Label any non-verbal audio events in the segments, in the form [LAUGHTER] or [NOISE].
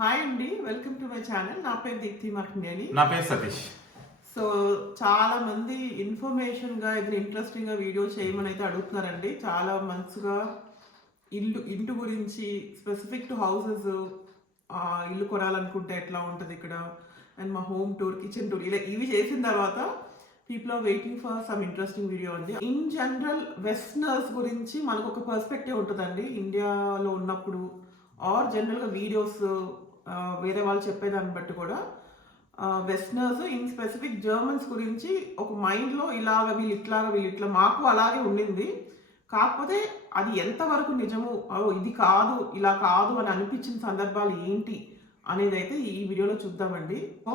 Hi అండి welcome to my channel నా పేరు దీప్తి మక్నేని నా పేరు సతీష్. సో చాలా మంది ఇన్ఫర్మేషన్గా ఏదైనా ఇంట్రెస్టింగ్గా వీడియో చేయమని అయితే అడుగుతున్నారండి. చాలా మంచిగా ఇల్లు ఇంటి గురించి స్పెసిఫిక్ టు హౌసెస్ ఇల్లు కొనాలనుకుంటే ఎట్లా ఉంటుంది ఇక్కడ? అండ్ మా హోమ్ టూర్ కిచెన్ టూర్ ఇలా ఇవి చేసిన తర్వాత people are waiting for some interesting video అండి. ఇన్ జనరల్ వెస్టర్నర్స్ గురించి మనకు ఒక పర్స్పెక్టివ్ ఉంటుందండి ఇండియాలో ఉన్నప్పుడు ఆర్ జనరల్గా వీడియోస్ వేరే వాళ్ళు చెప్పేదాన్ని బట్టి కూడా వెస్టర్నర్స్ ఇన్ స్పెసిఫిక్ జర్మన్స్ గురించి ఒక మైండ్లో ఇలాగ వీళ్ళు ఇట్లాగా వీళ్ళు ఇట్లా మాకు అలాగే ఉండింది. కాకపోతే అది ఎంతవరకు నిజము? ఓ, ఇది కాదు ఇలా కాదు అని అనిపించిన సందర్భాలు ఏంటి అనేది అయితే ఈ వీడియోలో చూద్దామండి. So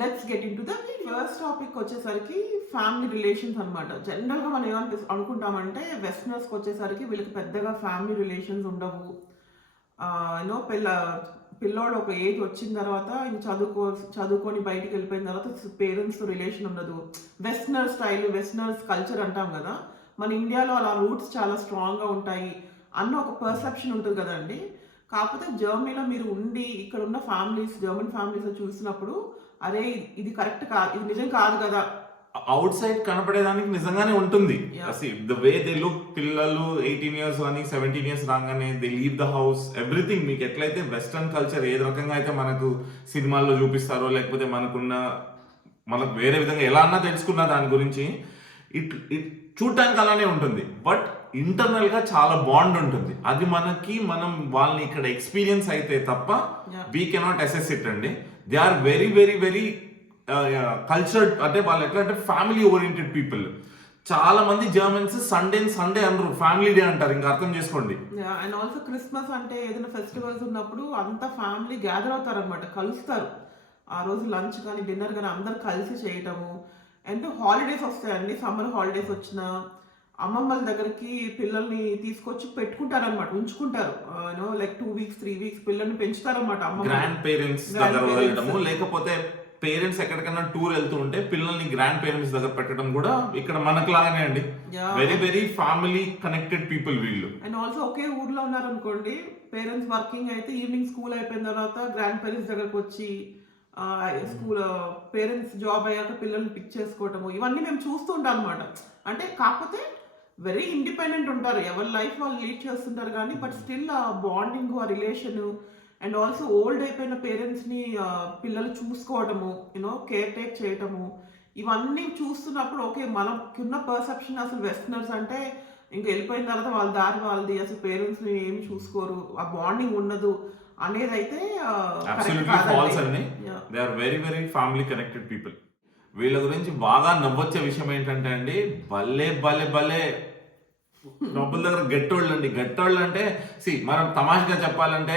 let's get in to the first topic వచ్చేసరికి ఫ్యామిలీ రిలేషన్స్ అనమాట జనరల్గా మనం ఏమనిపి అనుకుంటామంటే వెస్టర్నర్స్కి వచ్చేసరికి వీళ్ళకి పెద్దగా ఫ్యామిలీ రిలేషన్స్ ఉండవు. యూనో పిల్ల పిల్లోడు ఒక ఏజ్ వచ్చిన తర్వాత ఇంక చదువుకో చదువుకొని బయటికి వెళ్ళిపోయిన తర్వాత పేరెంట్స్ రిలేషన్ ఉండదు. వెస్టర్నర్ స్టైల్ వెస్టర్నర్స్ కల్చర్ అంటాం కదా? మన ఇండియాలో అలా రూట్స్ చాలా స్ట్రాంగ్గా ఉంటాయి అన్న ఒక పర్సెప్షన్ ఉంటుంది కదండి కాకపోతే జర్మనీలో మీరు ఉండి ఇక్కడ ఉన్న ఫ్యామిలీస్ జర్మన్ ఫ్యామిలీస్ చూసినప్పుడు అరే ఇది కరెక్ట్ కాదు ఇది నిజం కాదు కదా అవుట్ సైడ్ కనపడేదానికి నిజంగానే ఉంటుంది. ద వే దే లుక్ పిల్లలు ఎయిటీన్ ఇయర్స్ అని సెవెంటీన్ ఇయర్స్ రాగానే they leave the house everything మీకు ఎట్లయితే వెస్ట్రన్ కల్చర్ ఏ రకంగా అయితే మనకు సినిమాల్లో చూపిస్తారో లేకపోతే మనకున్న మనకు వేరే విధంగా ఎలా అన్నా తెలుసుకున్న దాని గురించి ఇట్ ఇట్ చూడటానికి అలానే ఉంటుంది బట్ ఇంటర్నల్గా చాలా బాండ్ ఉంటుంది అది మనకి మనం వాళ్ళని ఇక్కడ ఎక్స్పీరియన్స్ అయితే తప్ప. వీ కెనాట్ అసెస్ ఇట్ అండి they are very very very culture అంటే వాళ్ళు ఎట్లా అంటే ఫ్యామిలీ ఓరియంటెడ్ పీపుల్ చాలా మంది జర్మన్స్ సండే సండే అనరు ఫ్యామిలీ డే అంటారు ఇంకా అర్థం చేసుకోండి. అండ్ ఆల్సో క్రిస్మస్ అంటే ఏదైనా ఫెస్టివల్స్ ఉన్నప్పుడు అంతా ఫ్యామిలీ గ్యాదర్ అవుతారు అనమాట కలుస్తారు. ఆ రోజు లంచ్ కానీ డిన్నర్ కానీ అందరు కలిసి చేయటము అండ్ హాలిడేస్ వస్తాయండి సమ్మర్ హాలిడేస్ వచ్చిన అమ్మమ్మల దగ్గరికి పిల్లల్ని తీసుకొచ్చి పెట్టుకుంటారనమాట ఉంచుకుంటారు. You know like two weeks three weeks పిల్లల్ని పెంచుతారనమాట అమ్మమ్మ గ్రాండ్ పేరెంట్స్ దగ్గర లేకపోతే పేరెంట్స్ ఎక్కడికైనా టూర్ వెళ్తూ ఉంటే పిల్లల్ని గ్రాండ్ పేరెంట్స్ దగ్గర పెట్టడం కూడా ఇక్కడ మనకు లాగానే అండి. Very very family connected people వీళ్ళు. అండ్ ఆల్సో ఒకే ఊర్లో ఉన్నారనుకోండి పేరెంట్స్ వర్కింగ్ అయితే ఈవినింగ్ స్కూల్ అయిపోయిన తర్వాత గ్రాండ్ పేరెంట్స్ దగ్గరకు వచ్చి స్కూల్ పేరెంట్స్ జాబ్ అయ్యాక పిల్లల్ని పిక్ చేసుకోవటము ఇవన్నీ మేము చూస్తూ ఉంటాం అనమాట అంటే కాకపోతే వెరీ ఇండిపెండెంట్ ఉంటారు. ఎవరి లైఫ్ వాళ్ళు లీడ్ చేస్తుంటారు కానీ బట్ స్టిల్ ఆ బాండింగ్ ఆ రిలేషన్ అండ్ ఆల్సో ఓల్డ్ అయిపోయిన పేరెంట్స్ని పిల్లలు చూసుకోవడము యూనో కేర్ టేక్ చేయటము ఇవన్నీ చూస్తున్నప్పుడు ఓకే మనకున్న పర్సెప్షన్ అసలు వెస్టర్నర్స్ అంటే ఇంక వెళ్ళిపోయిన తర్వాత వాళ్ళ దారి వాళ్ళది అసలు పేరెంట్స్ని ఏమి చూసుకోరు ఆ బాండింగ్ ఉండదు అనేది అయితే. They are very very family connected people వీళ్ళ గురించి బాగా నవ్వొచ్చే విషయం ఏంటంటే అండి భలే భలే భలే [LAUGHS] డబ్బుల దగ్గర గట్టోళ్ళు అండి గట్టోళ్ళు అంటే సి మనం తమాషగా చెప్పాలంటే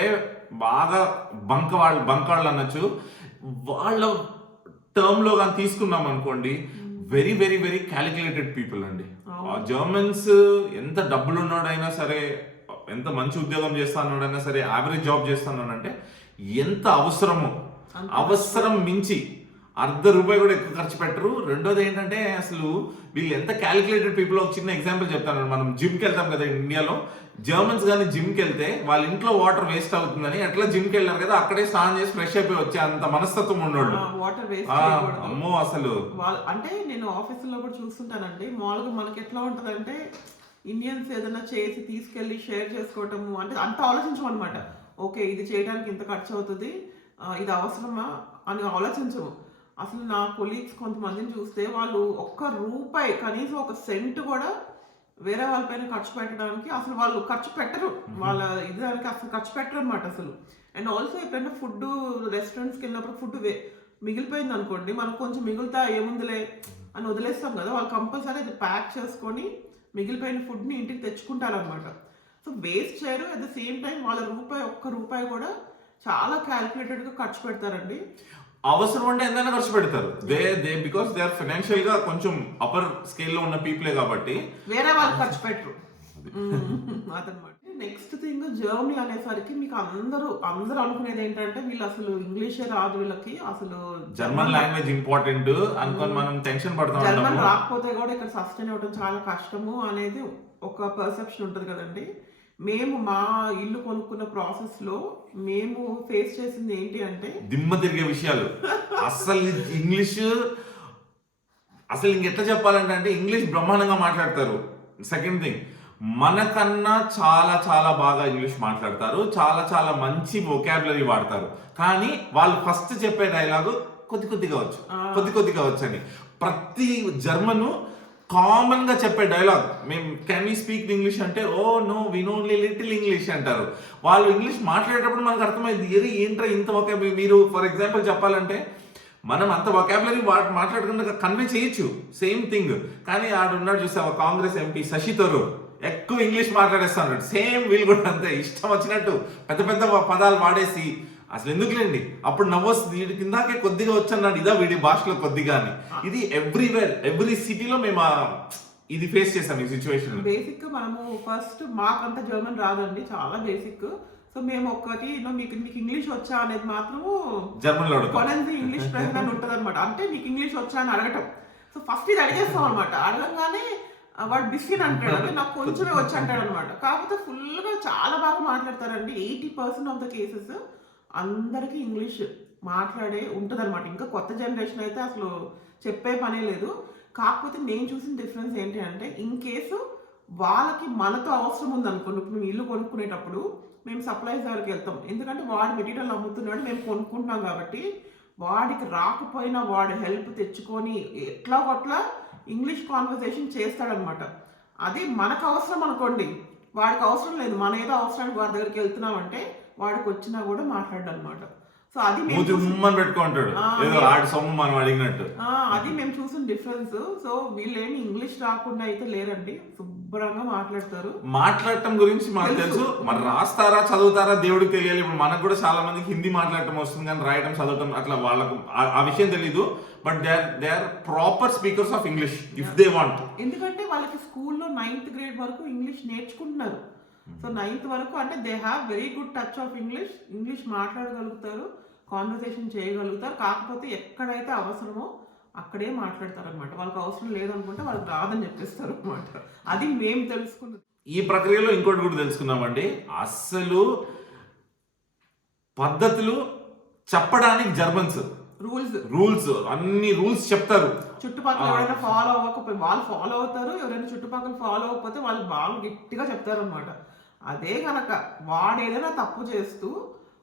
బాగా బంక వాళ్ళు బంకాళ్ళు అనొచ్చు. వాళ్ళ టర్మ్లో కానీ తీసుకున్నాం అనుకోండి very very very calculated people అండి. జర్మన్స్ ఎంత డబ్బులు ఉన్నాడైనా సరే ఎంత మంచి ఉద్యోగం చేస్తానోడైనా సరే యావరేజ్ జాబ్ చేస్తానంటే ఎంత అవసరమో అవసరం మించి అర్ధ రూపాయి కూడా ఎక్కువ ఖర్చు పెట్టరు. రెండోది ఏంటంటే అసలు వీళ్ళు ఎంత క్యాలిక్యులేటెడ్ పీపుల్ ఒక చిన్న ఎగ్జాంపుల్ చెప్తాను. మనం జిమ్కి వెళ్తాం కదా ఇండియాలో. జర్మన్స్ కానీ జిమ్కి వెళ్తే వాళ్ళ ఇంట్లో వాటర్ వేస్ట్ అవుతుందని ఎట్లా జిమ్కి వెళ్ళారు కదా అక్కడే స్నానం చేసి ఫ్రెష్ అయిపోయి వచ్చే అంత మనస్తత్వం ఉన్నోళ్ళు. వాటర్ వేస్ట్ అమ్మో అసలు. అంటే నేను ఆఫీసులో కూడా చూస్తుంటానండి మామూలుగా మనకి ఎట్లా ఉంటుందంటే ఇండియన్స్ ఏదైనా చేసి తీసుకెళ్ళి షేర్ చేసుకోవటము అంటే అంత ఆలోచించం అనమాట ఓకే ఇది చేయడానికి ఇంత ఖర్చు అవుతుంది ఇది అవసరమా అని ఆలోచించము. అసలు నా కొలీగ్స్ కొంతమందిని చూస్తే వాళ్ళు ఒక్క రూపాయి కనీసం ఒక సెంట్ కూడా వేరే వాళ్ళపైన ఖర్చు పెట్టడానికి అసలు వాళ్ళు ఖర్చు పెట్టరు. వాళ్ళ ఇది దానికి అసలు ఖర్చు పెట్టరు అనమాట అసలు. అండ్ ఆల్సో ఎప్పుడైనా ఫుడ్ రెస్టారెంట్స్కి వెళ్ళినప్పుడు ఫుడ్ మిగిలిపోయింది అనుకోండి మనకు కొంచెం మిగులుతా ఏముందిలే అని వదిలేస్తాం కదా. వాళ్ళు కంపల్సరీ అది ప్యాక్ చేసుకొని మిగిలిపోయిన ఫుడ్ని ఇంటికి తెచ్చుకుంటారనమాట సో వేస్ట్ చేయరు. అట్ ద సేమ్ టైం వాళ్ళ రూపాయి ఒక్క రూపాయి కూడా చాలా క్యాలిక్యులేటెడ్గా ఖర్చు పెడతారండి. అవసరం అంటే ఎంతైనా ఖర్చు పెడతారు. They they because they are ఫైనాన్షియల్గా కొంచెం అప్పర్ స్కేల్లో ఉన్న పీపులే కాబట్టి. వేరే వాళ్ళు ఖర్చు పెట్టరు. అదనమాట నెక్స్ట్ థింగ్ జర్మనీ అనేసరికి మీకు అందరూ అందరూ అనుకునేది ఏంటంటే వీళ్ళు అసలు ఇంగ్లీషే రాదు వీళ్ళకి అసలు జర్మన్ లాంగ్వేజ్ ఇంపార్టెంట్ అనుకొని మనం టెన్షన్ పడతా జర్మన్ రాకపోతే కూడా ఇక్కడ సస్టైన్ అవ్వడం చాలా కష్టము అనేది ఒక పర్సెప్షన్ ఉంటుంది కదండి. మేము మా ఇల్లు కొనుక్కున్న ప్రాసెస్లో మేము ఫేస్ చేసింది ఏంటి అంటే దిమ్మ తిరిగే విషయాలు. అస్సలు ఇంగ్లీష్ అసలు ఇంకెట్లా చెప్పాలంటే అంటే ఇంగ్లీష్ బ్రహ్మాండంగా మాట్లాడతారు. సెకండ్ థింగ్ మనకన్నా చాలా చాలా బాగా ఇంగ్లీష్ మాట్లాడతారు. చాలా చాలా మంచి వొకాబులరీ వాడతారు. కానీ వాళ్ళు ఫస్ట్ చెప్పే డైలాగు కొద్ది కొద్దిగా వచ్చు. కొద్ది కొద్దిగా వచ్చు అని ప్రతి జర్మను కామన్గా చెప్పే డైలాగ్. మేము కెన్ యూ స్పీక్ ఇంగ్లీష్ అంటే ఓ no win only little English అంటారు. వాళ్ళు ఇంగ్లీష్ మాట్లాడేటప్పుడు మనకు అర్థమైంది ఏది ఏంట్రా ఇంత ఒకే మీరు ఫర్ ఎగ్జాంపుల్ చెప్పాలంటే మనం అంత వొకాబులరీ మాట్లాడకుండా కన్వే చేయొచ్చు సేమ్ థింగ్ కానీ ఆడు ఉన్నాడు చూసావా కాంగ్రెస్ ఎంపీ శశి తరూర్. ఎక్కువ ఇంగ్లీష్ మాట్లాడేస్తాడు. సేమ్ వీళ్ళు కూడా అంతే ఇష్టం వచ్చినట్టు పెద్ద పెద్ద పదాలు వాడేసి అసలు ఎందుకులేండి? అప్పుడు నవ్వొస్తుంది. వీడి కిందాకే కొద్దిగా వచ్చన్నాడు. ఇదా వీడి భాషలో కొద్దిగా అని. ఇది ఎవ్రీవేర్ ఎవ్రీ సిటీలో మేము ఇది ఫేస్ చేసాం ఈ సిచ్యువేషన్ బేసిక్ మనము ఫస్ట్ మాకంత జర్మన్ రాదండి. చాలా బేసిక్ సో మేము ఒక్కటి "నో, మీకు మీకు ఇంగ్లీష్ వచ్చా? అనేది మాత్రము జర్మన్లో అడుగుతాం. కొనంది ఇంగ్లీష్ ప్రశ్న ఉంటుంది అనమాట అంటే మీకు ఇంగ్లీష్ వచ్చా? అని అడగటం. సో ఫస్ట్ ఇది అడిగేస్తాం అనమాట అడగంగానే వాడు బిస్కిన్ అంటాడు. అంటే నాకు కొంచెమే వచ్చి? అంటాడు అనమాట కాకపోతే full గా చాలా బాగా మాట్లాడతారండి. Eighty percent of the cases అందరికీ ఇంగ్లీష్ మాట్లాడే ఉంటుందన్నమాట. ఇంకా కొత్త జనరేషన్ అయితే అసలు చెప్పే పనే లేదు. కాకపోతే నేను చూసిన డిఫరెన్స్ ఏంటి అంటే ఇన్ కేసు వాళ్ళకి మనతో అవసరం ఉందనుకోండి ఇప్పుడు మేము ఇల్లు కొనుక్కునేటప్పుడు మేము సప్లైస్ దగ్గరికి వెళ్తాం. ఎందుకంటే వాడు మెటీరియల్ అమ్ముతున్నాడు మేము కొనుక్కుంటున్నాం కాబట్టి వాడికి రాకపోయినా వాడు హెల్ప్ తెచ్చుకొని ఎట్లా కొట్లా ఇంగ్లీష్ కాన్వర్సేషన్ చేస్తాడనమాట అది మనకు అవసరం అనుకోండి వాడికి అవసరం లేదు. మన ఏదో అవసరానికి వాడి దగ్గరికి వెళ్తున్నామంటే వాడికి వచ్చినా కూడా మాట్లాడ్డు అనమాట సో అది ఉమ్మని పెట్టుకుంటాడు ఆ, ఏదో ఆడి సొమ్ము మనం అడిగినట్టు. అది మేము చూసిన డిఫరెన్స్. సో వీళ్ళేమి ఇంగ్లీష్ రాకుండా అయితే లేరండి. శుభ్రంగా మాట్లాడతారు. మాట్లాడటం గురించి మాకు తెలుసు. మరి రాస్తారా చదువుతారా దేవుడికి తెలియాలి. ఇప్పుడు మనకు కూడా చాలా మందికి హిందీ మాట్లాడటం వస్తుంది కానీ రాయటం చదవటం అట్లా వాళ్ళకు ఆ- ఆ విషయం తెలీదు. But they are they are proper speakers of English if they want ఎందుకంటే వాళ్ళకి స్కూల్లో నైన్త్ గ్రేడ్ వరకు ఇంగ్లీష్ నేర్చుకుంటున్నారు. సో నైన్త్ వరకు అంటే they have very good touch of English English మాట్లాడగలుగుతారు conversation చేయగలుగుతారు. కాకపోతే ఎక్కడైతే అవసరమో అక్కడే మాట్లాడతారు అనమాట వాళ్ళకి అవసరం లేదనుకుంటే వాళ్ళకి రాదని చెప్పేస్తారు అనమాట అది మేము తెలుసుకున్నది ఈ ప్రక్రియలో ఇంకోటి కూడా తెలుసుకుందామండి. అస్సలు పద్ధతులు చెప్పడానికి జర్మన్స్. రూల్స్ రూల్స్ అన్ని రూల్స్ చెప్తారు. చుట్టుపక్కల ఎవరైనా ఫాలో అవ్వకపోతే వాళ్ళు ఫాలో అవుతారు. ఎవరైనా చుట్టుపక్కల ఫాలో అవ్వకపోతే వాళ్ళు బాగా గట్టిగా చెప్తారు అనమాట అదే కనుక వాడేదైనా తప్పు చేస్తూ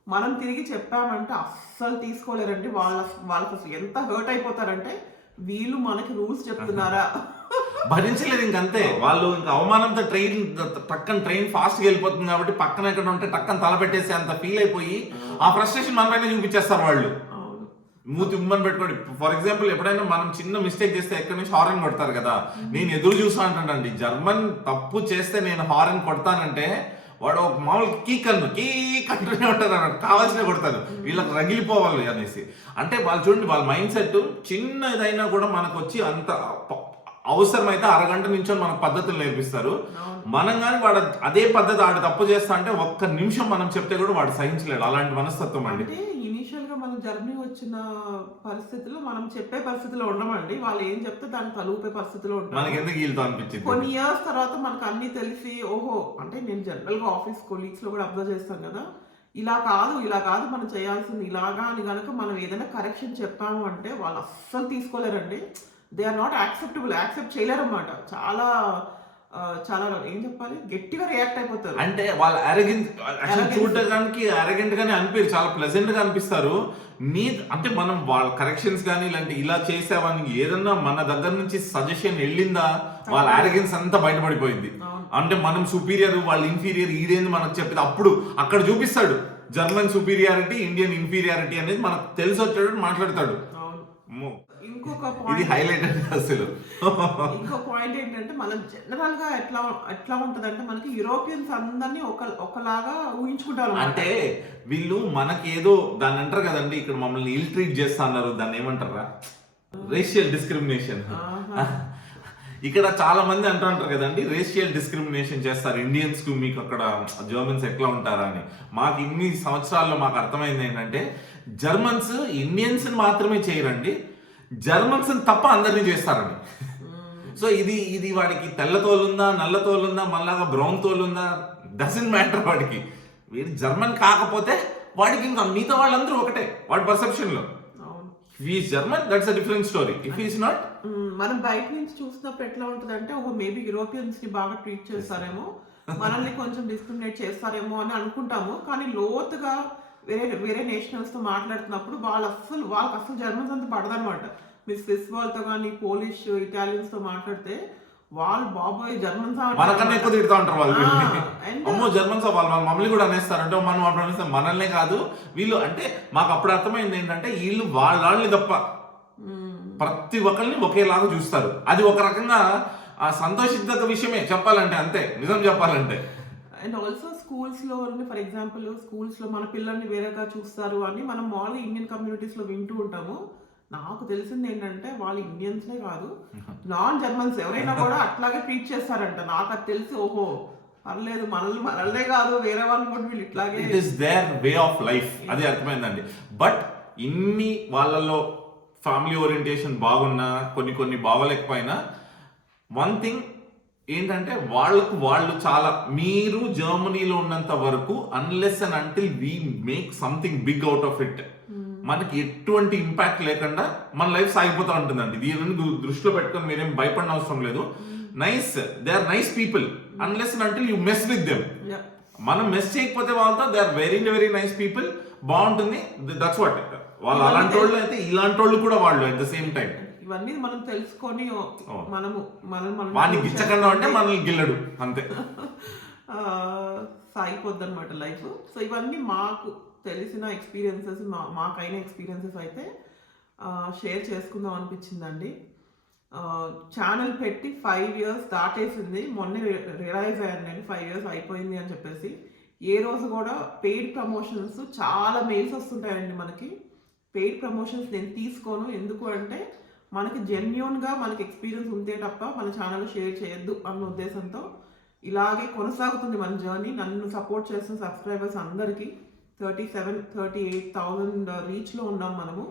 మనం తిరిగి చెప్పామంటే అస్సలు తీసుకోలేరండి. వాళ్ళ వాళ్ళకి అసలు ఎంత హర్ట్ అయిపోతారంటే వీళ్ళు మనకి రూల్స్ చెప్తున్నారా? భరించలేదు ఇంకంతే. వాళ్ళు ఇంకా అవమానంతో ట్రైన్ టక్కన ట్రైన్ ఫాస్ట్గా వెళ్ళిపోతుంది కాబట్టి పక్కన ఎక్కడ ఉంటే టక్కన తల పెట్టేసి అంత ఫీల్ అయిపోయి ఆ ఫ్రస్ట్రేషన్ మన పైన చూపించేస్తారు వాళ్ళు. మూతి ఉమ్మని పెట్టుకోండి. ఫర్ ఎగ్జాంపుల్ ఎప్పుడైనా మనం చిన్న మిస్టేక్ చేస్తే ఎక్కడి నుంచి హారన్ కొడతారు కదా? నేను ఎదురు చూసా అంటానండి. జర్మన్ తప్పు చేస్తే నేను హారన్ కొడతానంటే వాడు ఒక మామూలు కీక్ అన్ను కీక్ అంటూనే ఉంటారు అన్నట్టు కావాల్సిన కొడతారు. వీళ్ళకి రగిలిపోవాలి అనేసి. అంటే వాళ్ళు చూడండి వాళ్ళ మైండ్ సెట్ చిన్నదైనా కూడా మనకు వచ్చి అంత అవసరమైతే అరగంట నుంచో మనకు పద్ధతులు నేర్పిస్తారు. మనం కానీ వాడు అదే పద్ధతి ఆడు తప్పు చేస్తా అంటే ఒక్క నిమిషం మనం చెప్తే కూడా వాడు సహించలేడు. అలాంటి మనస్తత్వం అండి. మనం జర్మనీ వచ్చిన పరిస్థితిలో మనం చెప్పే పరిస్థితిలో ఉండమండి. వాళ్ళు ఏం చెప్తే దాన్ని తలుపే పరిస్థితిలో ఉంటాం మనకి ఎందుకు వీళ్ళతో అనిపించింది కొన్ని ఇయర్స్ తర్వాత మనకు అన్ని తెలిసి ఓహో అంటే నేను జనరల్గా ఆఫీస్ కొలీగ్స్లో కూడా అబ్జర్వ్ చేస్తాను కదా. ఇలా కాదు ఇలా కాదు మనం చేయాల్సింది ఇలాగా అని గనక మనం ఏదైనా కరెక్షన్ చెప్పాము అంటే వాళ్ళు అస్సలు తీసుకోలేరండి. They are not acceptable accept చేయలేరు అనమాట చాలా చాలా ఏం చెప్పాలి? గట్టిగా రియాక్ట్ అయిపోతారు. అంటే వాళ్ళ అరగెంట్. చూడడానికి అరగెంట్ గానే అనిపించారు చాలా ప్లెజెంట్గా అనిపిస్తారు. నీ అంటే మనం వాళ్ళ కరెక్షన్స్ కానీ ఇలాంటి ఇలా చేసావని ఏదన్నా మన దగ్గర నుంచి సజెషన్ వెళ్ళిందా? వాళ్ళ అరగెన్స్ అంతా బయటపడిపోయింది. అంటే మనం సుపీరియర్ వాళ్ళ ఇన్ఫీరియర్ ఈడేంది మనకు చెప్పేది? అప్పుడు అక్కడ చూపిస్తాడు. జర్మన్ సుపీరియారిటీ ఇండియన్ ఇన్ఫీరియారిటీ అనేది మనకు తెలిసి వచ్చేటట్టు మాట్లాడతాడు ఇంకొక ఇది హైలైట్ అంటే అసలు. ఇంకో పాయింట్ ఏంటంటే మనం జనరల్గా ఎట్లా ఎట్లా ఉంటదంటే మనకి యూరోపియన్స్ అందరినీ ఒక ఒకలాగా ఊహించుకుంటారు. అంటే వీళ్ళు మనకి ఏదో దాన్ని అంటారు కదండి ఇక్కడ మమ్మల్ని ఇల్ ట్రీట్ చేస్తా అన్నారు దాన్ని ఏమంటారా? Racial discrimination. ఇక్కడ చాలా మంది అంటూ ఉంటారు కదండి రేషియల్ డిస్క్రిమినేషన్ చేస్తారు. ఇండియన్స్కు మీకు అక్కడ జర్మన్స్ ఎట్లా ఉంటారా అని. మాకు ఇన్ని సంవత్సరాల్లో మాకు అర్థమైంది ఏంటంటే జర్మన్స్ ఇండియన్స్ మాత్రమే చేయరండి. జర్మన్స్ తప్ప అందరినీ చేస్తారని సో ఇది ఇది వాడికి తెల్ల తోలుందా నల్ల తోలుందా మళ్ళాగా బ్రౌన్ తోలుందా డజన్ మ్యాటర్ వాడికి. వీడు జర్మన్ కాకపోతే వాడికి ఇంకా మిగతా వాళ్ళందరూ ఒకటే వాడి పర్సెప్షన్లో is German that's a different story if is not. మనం బయట నుంచి చూసినప్పుడు ఎట్లా ఉంటుంది అంటే ఓహో మేబీ యూరోపియన్స్ని బాగా ట్రీట్ చేస్తారేమో మనల్ని కొంచెం డిస్క్రిమినేట్ చేస్తారేమో అని అనుకుంటాము కానీ లోతుగా వేరే వేరే నేషనల్స్తో మాట్లాడుతున్నప్పుడు వాళ్ళు అస్సలు వాళ్ళకి అస్సలు జర్మన్స్ అంత పడదనమాట మీరు స్విస్ వాళ్ళతో కానీ పోలిష్ ఇటాలియన్స్తో మాట్లాడితే వాళ్ళు బాబోయ్ జర్మన్స్ మనకన్నా ఎక్కువ తిడుతూ ఉంటారు వాళ్ళు. అమ్మో జర్మన్స్ వాళ్ళు. మమ్మల్ని కూడా అనేస్తారు అంటే మనం అప్పుడు అనేస్తాం. మనల్నే కాదు. వీళ్ళు అంటే మాకు అప్పుడు అర్థమైంది ఏంటంటే వీళ్ళు వాళ్ళ వాళ్ళని తప్ప ప్రతి ఒక్కరిని ఒకేలాగా చూస్తారు. అది ఒక రకంగా ఆ సంతోషించదగ్గ విషయమే చెప్పాలంటే అంతే. నిజం చెప్పాలంటే. అండ్ ఆల్సో స్కూల్స్లో ఫర్ ఎగ్జాంపుల్ స్కూల్స్లో మన పిల్లల్ని వేరేగా చూస్తారు అని మనం మామూలుగా ఇండియన్ కమ్యూనిటీస్లో వింటూ ఉంటాము. నాకు తెలిసింది ఏంటంటే వాళ్ళు ఇండియన్స్నే కాదు [LAUGHS] నాన్ జర్మన్స్ ఎవరైనా కూడా అట్లాగే ట్రీట్ చేస్తారంట. నాకు అది తెలిసి ఓహో పర్లేదు మనల్ని మనల్నే కాదు వేరే వాళ్ళని కూడా వీళ్ళు ఇట్లాగే it is their way of life అది అర్థమైందండి. బట్ ఇన్ని వాళ్ళలో ఫ్యామిలీ ఓరియంటేషన్ బాగున్నా కొన్ని కొన్ని బాగోలేకపోయినా వన్ థింగ్ ఏంటంటే వాళ్ళకు వాళ్ళు చాలా మీరు జర్మనీలో ఉన్నంత వరకు unless and until we make something big out of it మనకి ఎటువంటి ఇంపాక్ట్ లేకుండా మన లైఫ్ సాగిపోతూ ఉంటుందండి. దీనిని దు- దృష్టిలో పెట్టుకొని మీరేం భయపడిన అవసరం లేదు. Nice they are nice people unless and until you mess with them. మనం మెస్ చేయకపోతే వాళ్ళతో they are very very nice people బాగుంటుంది. దట్స్ వాట్ వాళ్ళు అలాంటి వాళ్ళు అయితే ఇలాంటి వాళ్ళు కూడా వాళ్ళు అట్ ద సేమ్ టైం ఇవన్నీ మనం తెలుసుకొని మనము మనం మనం గిచ్చకుండా అంటే మనల్ని గిల్లడు అంతే. [LAUGHS] సాగిపోద్ది అనమాట లైఫ్ సో ఇవన్నీ మాకు తెలిసిన ఎక్స్పీరియన్సెస్ మా మాకైన ఎక్స్పీరియన్సెస్ అయితే షేర్ చేసుకుందాం అనిపించిందండి. ఛానల్ పెట్టి ఫైవ్ ఇయర్స్ దాటేసింది. మొన్నే రియలైజ్ అయ్యాను నేను ఫైవ్ ఇయర్స్ అయిపోయింది అని చెప్పేసి. ఏ రోజు కూడా పెయిడ్ ప్రమోషన్స్ చాలా మెయిల్స్ వస్తుంటాయండి మనకి. పెయిడ్ ప్రమోషన్స్ నేను తీసుకోను. ఎందుకు అంటే మనకి జెన్యున్గా మనకి ఎక్స్పీరియన్స్ ఉంటే తప్ప మన ఛానల్ షేర్ చేయొద్దు అన్న ఉద్దేశంతో ఇలాగే కొనసాగుతుంది మన జర్నీ నన్ను సపోర్ట్ చేస్తున్న సబ్స్క్రైబర్స్ అందరికీ thirty seven thirty eight thousand రీచ్లో ఉన్నాం మనము.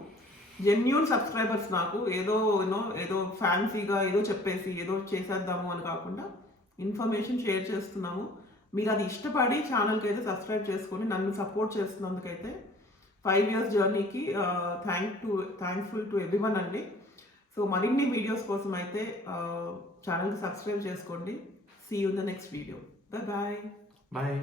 జెన్యున్ సబ్స్క్రైబర్స్ నాకు. ఏదో యూనో ఏదో ఫ్యాన్సీగా ఏదో చెప్పేసి ఏదో చేసేద్దాము అని కాకుండా ఇన్ఫర్మేషన్ షేర్ చేస్తున్నాము. మీరు అది ఇష్టపడి ఛానల్కి అయితే సబ్స్క్రైబ్ చేసుకొని నన్ను సపోర్ట్ చేస్తున్నందుకైతే five years జర్నీకి thank to thankful to everyone అండి. సో మరిన్ని వీడియోస్ కోసం అయితే ఛానల్కి సబ్స్క్రైబ్ చేసుకోండి. See you the next video bye bye bye